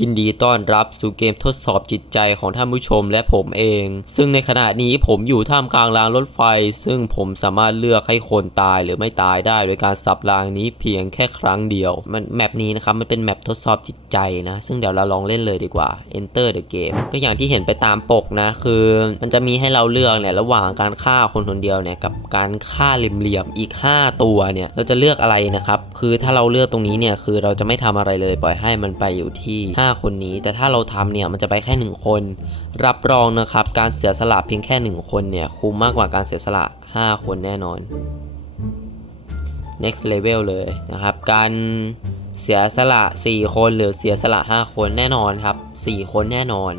ยินดีต้อนรับสู่เกมทดสอบจิตใจของท่านผู้ชมและผมเอง ซึ่งในขณะนี้ผมอยู่ท่ามกลางรางรถไฟ ซึ่งผมสามารถเลือกให้คนตายหรือไม่ตายได้ โดยการสับรางนี้เพียงแค่ครั้งเดียว มันแมปนี้นะครับ มันเป็นแมปทดสอบจิตใจนะ ซึ่งเดี๋ยวเราลองเล่นเลยดีกว่า Enter the game ก็อย่างที่เห็นไปตามปกนะ คือมันจะมีให้เราเลือกเนี่ยระหว่างการฆ่าคนคนเดียวเนี่ยกับการฆ่าเหลี่ยมๆอีก 5 ตัวเนี่ยเราจะเลือกอะไรนะครับคือถ้าเราเลือกตรงนี้เนี่ยคือเราจะไม่ทำอะไรเลยปล่อยให้มันไปอยู่ที่5 คนนี้ แต่ถ้าเราทำเนี่ยมันจะไปแค่ 1 คน รับรองนะครับ การเสียสละเพียงแค่ 1 คนเนี่ยคุ้มมากกว่าการเสียสละ 5 คนแน่นอน next level เลยนะครับ การเสียสละ 4 คนหรือเสียสละ 5 คนแน่นอนครับ 4 คนแน่นอน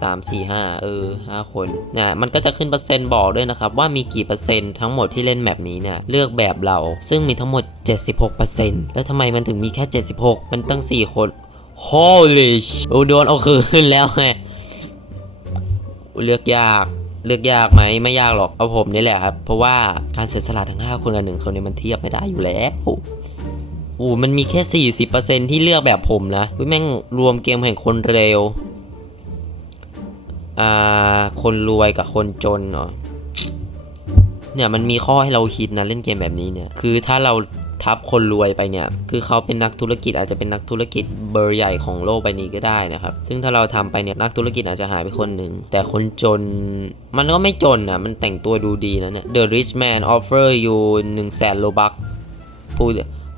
3 4 5 เออ 5 คนเนี่ยมันก็จะขึ้นเปอร์เซ็นต์บอกด้วยนะครับ ว่ามีกี่เปอร์เซ็นต์ทั้งหมดที่เล่นแบบนี้เนี่ยเลือกแบบเรา ซึ่งมีทั้งหมด 76%แล้วทำไมมันถึงมีแค่ 76 มันตั้ง 4 คน holy โอ้โดนเอาคืนแล้วไงเลือกยากเลือกยากไหมไม่ยากหรอกเอาผมนี่แหละครับ เพราะว่าการเสียสละทั้ง5คนกับหนึ่งคนเนี่ยมันเทียบไม่ได้อยู่แล้วโอ้มันมีแค่ 40%ที่เลือกแบบผมนะแม่งรวมเกมแห่งคนเร็วอ่าคนรวยกับคนจนเนาะเนี่ยมันมีข้อให้เราคิดนะเล่นเกมแบบนี้เนี่ย คือถ้าเรา ทับคนรวยไปเนี่ย คือเขาเป็นนักธุรกิจอาจจะเป็นนักธุรกิจเบอร์ใหญ่ของโลกใบนี้ก็ได้นะครับ ซึ่งถ้าเราทำไปเนี่ยนักธุรกิจอาจจะหายไปคนหนึ่ง แต่คนจนมันก็ไม่จนอะมันแต่งตัวดูดีนะเนี่ย The rich man offer you 1 0 0 0 0แสนโลบักพูด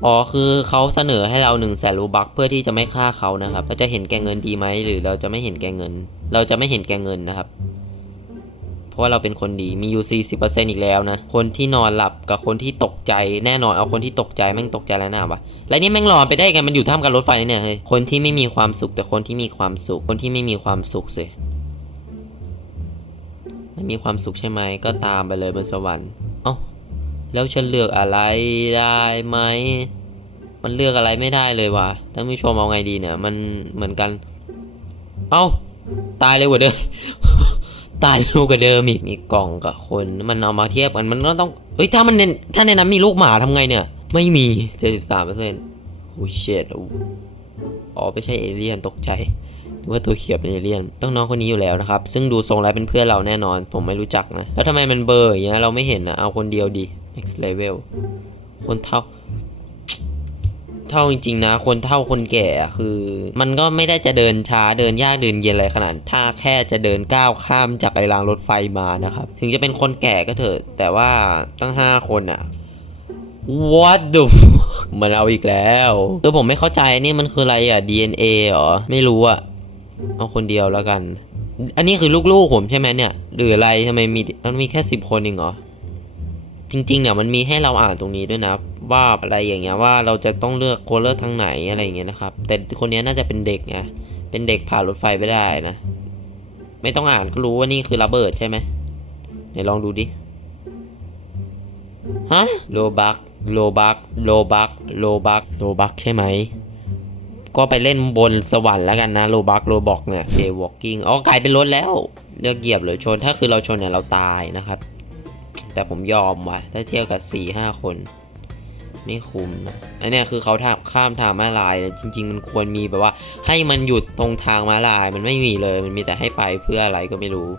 อ๋อคือเขาเสนอให้เรา1นึ่งแสนรูบักเพื่อที่จะไม่ฆ่าเขานะครับ เราจะเห็นแก่เงินดีไหมหรือเราจะไม่เห็นแก่เงิน เราจะไม่เห็นแก่เงินนะครับ เพราะว่าเราเป็นคนดีมีอยู่40%อีกแล้วนะ คนที่นอนหลับกับคนที่ตกใจแน่นอนเอาคนที่ตกใจแม่งตกใจแล้วนะวะแล้วนี่แม่งหลอนไปได้ไงมันอยู่ท่ามกลางรถไฟเนี่ยเฮ้ยคนที่ไม่มีความสุขแต่คนที่มีความสุข คนที่ไม่มีความสุขสิไม่มีความสุขใช่ไหมก็ตามไปเลยบนสวรรค์เอ้าแล้วฉันเลือกอะไรได้ไหมมันเลือกอะไรไม่ได้เลยว่ะท่านผู้ชมเอาไงดีเนี่ย มันเหมือนกัน เอ้า ตายเลยว่าเดิม ตายเร็วกว่าเดิมอีกมีกล่องกับคนมันเอามาเทียบกันมันก็ต้องเฮ้ยถ้ามันในถ้าในนั้นมีลูกหมาทำไงเนี่ย ไม่มี73เปอร์เซ็นต์โอ้เชดอ๋อไม่ใช่เอเลี่ยนตกใจนึกว่าตัวเขียวเป็นเอเลี่ยนต้องน้องคนนี้อยู่แล้วนะครับ ซึ่งดูทรงแล้วเป็นเพื่อนเราแน่นอน ผมไม่รู้จักนะ แล้วทำไมมันเบอร์อย่างเงี้ยเราไม่เห็นนะเอาคนเดียวดี next level คนเท่า เท่าจริงๆนะ คนเท่าคนแก่อะคือ มันก็ไม่ได้จะเดินช้าเดินยากเดินเย็นอะไรขนาด ถ้าแค่จะเดินก้าวข้ามจากไอ้รางรถไฟมานะครับ ถึงจะเป็นคนแก่ก็เถอะ แต่ว่าตั้งห้าคนอะ What the f- มันเอาอีกแล้วคือผมไม่เข้าใจนี่มันคืออะไรอะ DNA เหรอ ไม่รู้อะเอาคนเดียวแล้วกัน อันนี้คือลูกๆผมใช่ไหมเนี่ย หรืออะไรทำไมมีมันมีแค่สิบคนเองเหรอ จริงๆเนี่ยมันมีให้เราอ่านตรงนี้ด้วยนะว่าอะไรอย่างเงี้ยว่าเราจะต้องเลือกโคเลือกทางไหนอะไรอย่างเงี้ยนะครับ แต่คนนี้น่าจะเป็นเด็กไงเป็นเด็กผ่านรถไฟไปได้นะ ไม่ต้องอ่านก็รู้ว่านี่คือระเบิดใช่ไหมไหนลองดูดิฮะโลบักโลบักโลบักโลบักโลบักใช่ไหมก็ไปเล่นบนสวรรค์แล้วกันนะโลบักโลบอกเนี่ยเดวอล์กิ้งอ๋อกลายเป็นรถแล้วเลือกเหยียบหรือชนถ้าคือเราชนเนี่ยเราตายนะครับ แต่ผมยอมว่ะ ถ้าเทียบกับสี่ห้าคน ไม่คุ้มนะอันนี้คือเขาทาข้ามทางม้าลาย จริง ๆ มันควรมีแบบว่า ให้มันหยุดตรงทางม้าลาย มันไม่มีเลย มันมีแต่ให้ไปเพื่ออะไรก็ไม่รู้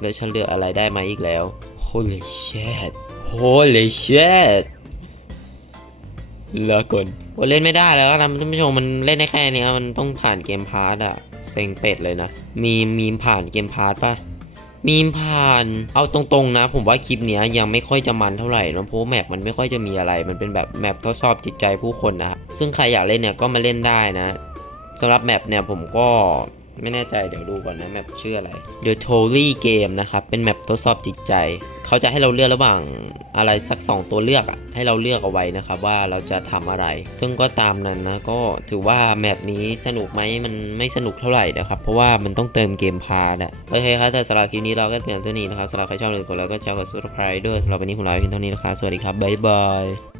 แล้วฉันเลือกอะไรได้ไหมอีกแล้ว Holy shit Holy shit แล้วก่อนเล่นไม่ได้แล้วนะท่านผู้ชมมันเล่นได้แค่นี้มันต้องผ่านเกมพาร์ตอะเซ็งเป็ดเลยนะ มีมีผ่านเกมพาร์ตปะ มีมผ่าน เอาตรงๆนะ ผมว่าคลิปเนี้ยยังไม่ค่อยจะมันเท่าไหร่นะเพราะแมปมันไม่ค่อยจะมีอะไร มันเป็นแบบแมปทดสอบจิตใจผู้คนนะครับซึ่งใครอยากเล่นเนี่ยก็มาเล่นได้นะสำหรับแมปเนี่ยผมก็ ไม่แน่ใจเดี๋ยวดูก่อนนะแมปชื่ออะไร The t o l y Game นะครับ เป็นแมปทดสอบจิตใจ เขาจะให้เราเลือกระหว่างอะไรสัก 2 ตัวเลือกอะให้เราเลือกเอาไว้นะครับว่าเราจะทำอะไร ซึ่งก็ตามนั้นนะก็ถือว่าแมปนี้สนุกไหมมันไม่สนุกเท่าไหร่นะครับ เพราะว่ามันต้องเติมเกมพาร์ดอะโอเคครับแต่สำหรับคลิปนี้เราก็เพียงเท่านี้นะครับสำหรับใครชอบเลยกดไลค์ก็แชร์กด subscribe ด้วยสำหรับวันนี้ผมลาไปเพียงเท่านี้นะครับสวัสดีครับบ๊ายบาย